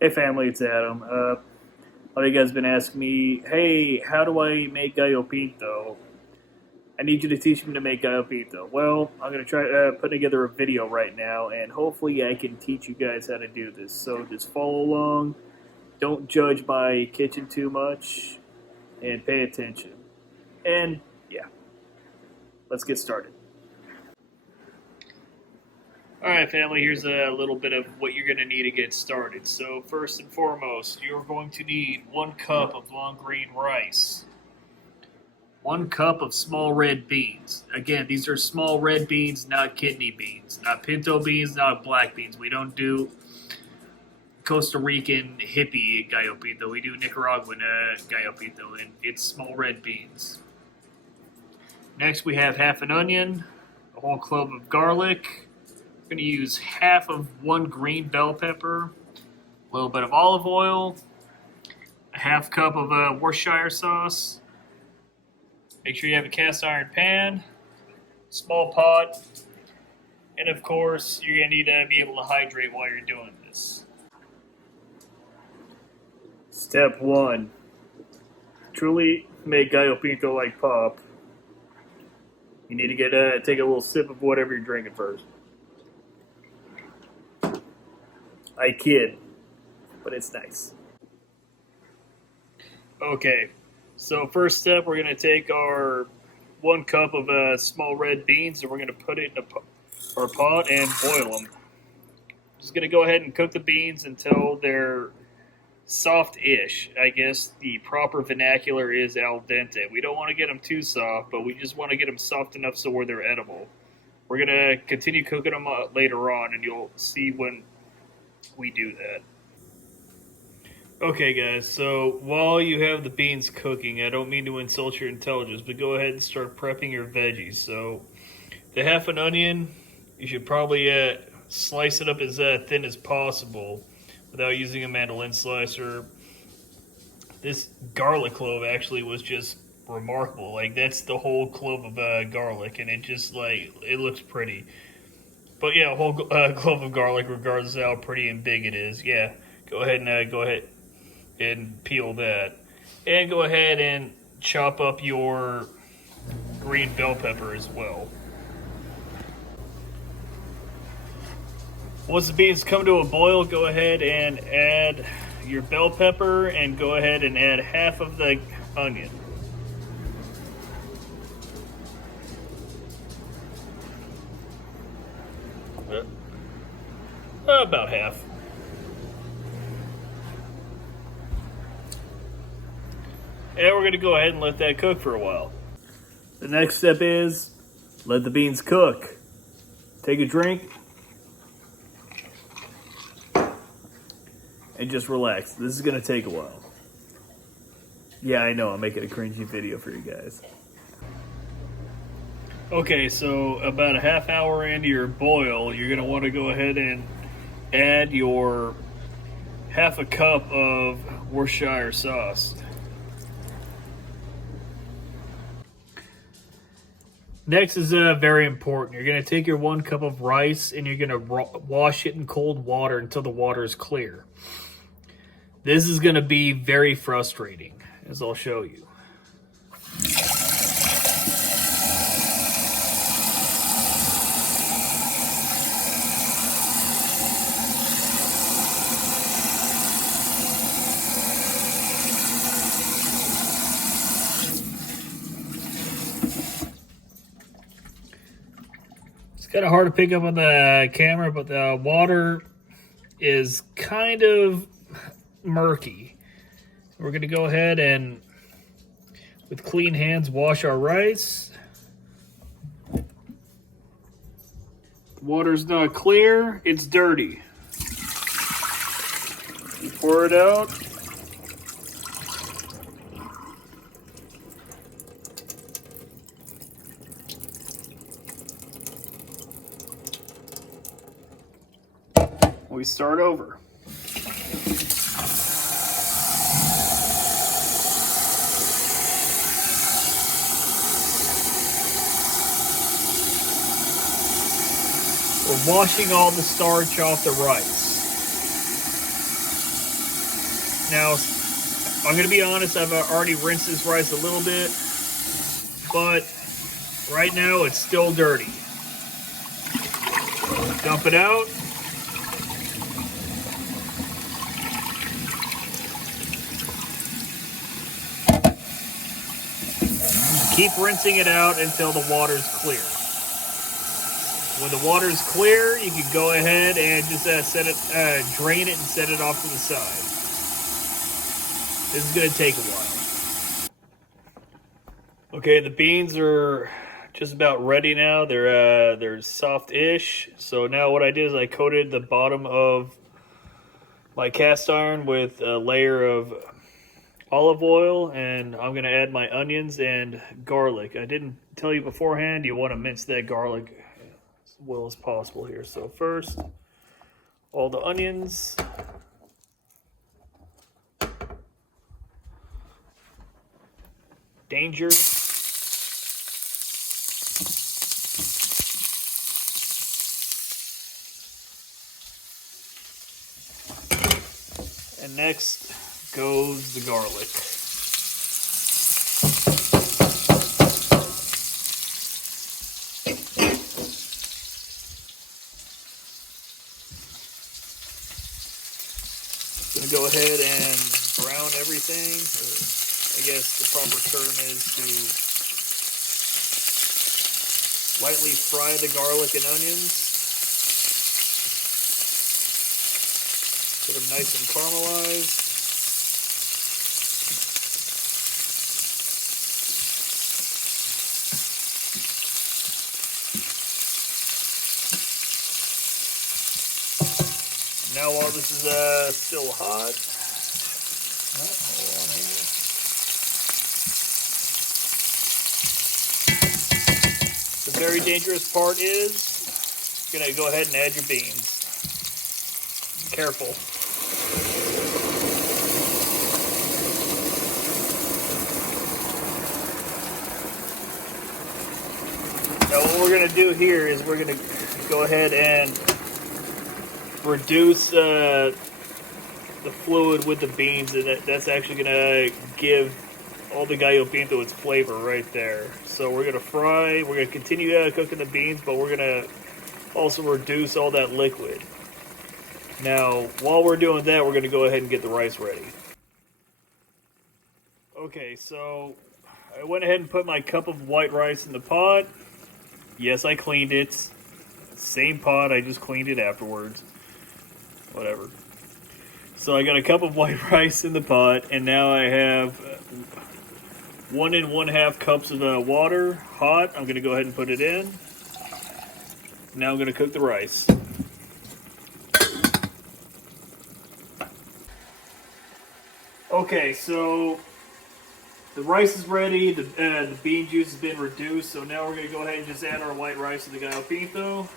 Hey family, it's Adam. A lot of you guys have been asking me, hey, how do I make Gallo Pinto? I need you to teach me to make Gallo Pinto. Well, I'm going to try putting together a video right now, and hopefully I can teach you guys how to do this. So just follow along. Don't judge my kitchen too much, and pay attention. And yeah, let's get started. Alright family, here's a little bit of what you're going to need to get started. So first and foremost, you're going to need 1 cup of long green rice, 1 cup of small red beans. Again, these are small red beans, not kidney beans, not pinto beans, not black beans. We don't do Costa Rican hippie gallo pinto. We do Nicaraguan gallo pinto, and it's small red beans. Next, we have half an onion, a whole clove of garlic. We're going to use half of 1 green bell pepper, a little bit of olive oil, a half cup of Worcestershire sauce. Make sure you have a cast iron pan, small pot, and of course, you're going to need to be able to hydrate while you're doing this. Step 1. Truly make Gallo Pinto like pop. You need to take a little sip of whatever you're drinking first. I kid, but it's nice. Okay, so first step, we're going to take our 1 cup of small red beans and we're going to put it in our pot and boil them. Just going to go ahead and cook the beans until they're soft-ish. I guess the proper vernacular is al dente. We don't want to get them too soft, but we just want to get them soft enough so where they're edible. We're going to continue cooking them later on, and you'll see when we do that. Okay guys, so while you have the beans cooking, I don't mean to insult your intelligence, but go ahead and start prepping your veggies. So the half an onion, you should probably slice it up as thin as possible without using a mandolin slicer. This garlic clove actually was just remarkable. Like, that's the whole clove of garlic, and it just, like, it looks pretty. But yeah, a whole clove of garlic, regardless of how pretty and big it is. Yeah, go ahead and peel that. And go ahead and chop up your green bell pepper as well. Once the beans come to a boil, go ahead and add your bell pepper and go ahead and add half of the onion. About half. And we're going to go ahead and let that cook for a while. The next step is let the beans cook. Take a drink and just relax. This is going to take a while. Yeah, I know, I'm making a cringy video for you guys. Okay, so about a half hour into your boil, you're going to want to go ahead and add your half a cup of Worcestershire sauce. Next is very important. You're going to take your 1 cup of rice and you're going to wash it in cold water until the water is clear. This is going to be very frustrating, as I'll show you. It's kind of hard to pick up on the camera, but the water is kind of murky. We're going to go ahead and, with clean hands, wash our rice. The water's not clear, it's dirty. You pour it out. We start over. We're washing all the starch off the rice. Now, I'm going to be honest, I've already rinsed this rice a little bit, but right now it's still dirty. Dump it out. Keep rinsing it out until the water's clear. When the water's clear, you can go ahead and just drain it and set it off to the side. This is going to take a while. Okay, the beans are just about ready now. They're soft-ish. So now what I did is I coated the bottom of my cast iron with a layer of olive oil, and I'm going to add my onions and garlic. I didn't tell you beforehand, you want to mince that garlic as well as possible here. So first, all the onions. Danger. And next goes the garlic. I'm going to go ahead and brown everything. I guess the proper term is to lightly fry the garlic and onions. Get them nice and caramelized. Now while this is still hot, hold on here. The very dangerous part is you're gonna go ahead and add your beans. Careful. Now what we're gonna do here is we're gonna go ahead and reduce the fluid with the beans, and that's actually gonna give all the Gallo Pinto its flavor right there. So we're gonna fry, we're gonna continue cooking the beans, but we're gonna also reduce all that liquid. Now, while we're doing that, we're gonna go ahead and get the rice ready. Okay, so I went ahead and put my cup of white rice in the pot. Yes, I cleaned it. Same pot, I just cleaned it afterwards. Whatever. So I got a cup of white rice in the pot, and now I have 1 1/2 cups of water, hot. I'm going to go ahead and put it in. Now I'm going to cook the rice. Okay, so the rice is ready. The bean juice has been reduced, so now we're going to go ahead and just add our white rice to the Gallo Pinto.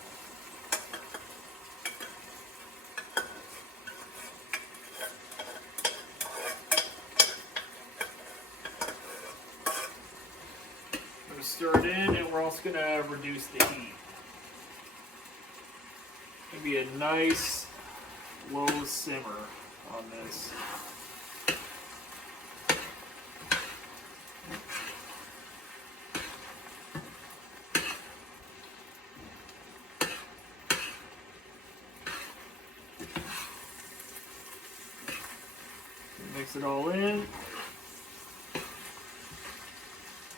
Stir it in, and we're also going to reduce the heat. Maybe a nice low simmer on this. Mix it all in.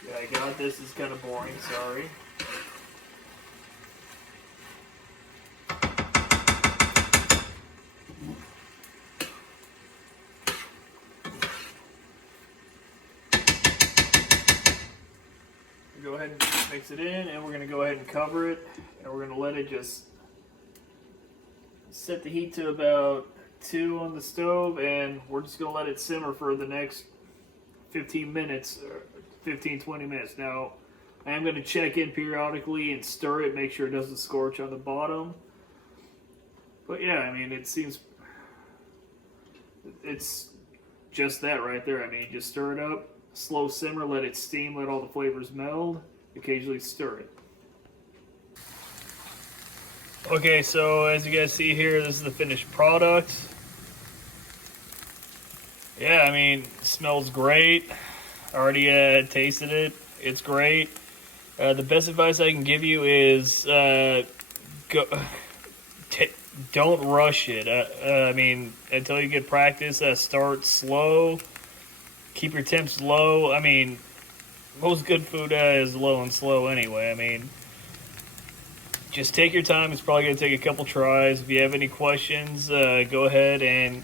Yeah, I got this. Is kind of boring, sorry. Go ahead and mix it in, and we're going to go ahead and cover it, and we're going to let it just set the heat to about 2 on the stove, and we're just going to let it simmer for the next 15 minutes, 15-20 minutes. Now, I am going to check in periodically and stir it, make sure it doesn't scorch on the bottom. But yeah, I mean, it seems, it's just that right there. I mean, just stir it up, slow simmer, let it steam, let all the flavors meld, occasionally stir it. Okay, so as you guys see here, this is the finished product. Yeah, I mean, it smells great. Already tasted it. It's great. The best advice I can give you is go. T- don't rush it. I mean, until you get practice, start slow. Keep your temps low. I mean, most good food is low and slow anyway. I mean, just take your time. It's probably going to take a couple tries. If you have any questions, go ahead and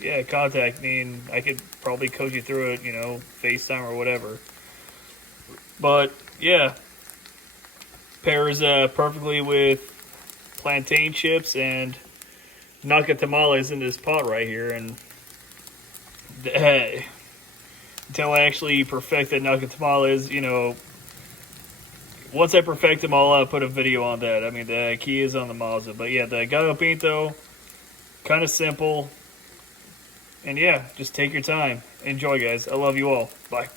yeah, contact me, and I could probably coach you through it. FaceTime or whatever. But yeah, pairs perfectly with plantain chips and naka tamales in this pot right here, and until I actually perfect the naka tamales, once I perfect them, I'll put a video on that. I mean, the key is on the Mazda, but yeah, the Gallo Pinto, kind of simple, and yeah, just take your time. Enjoy, guys. I love you all. Bye.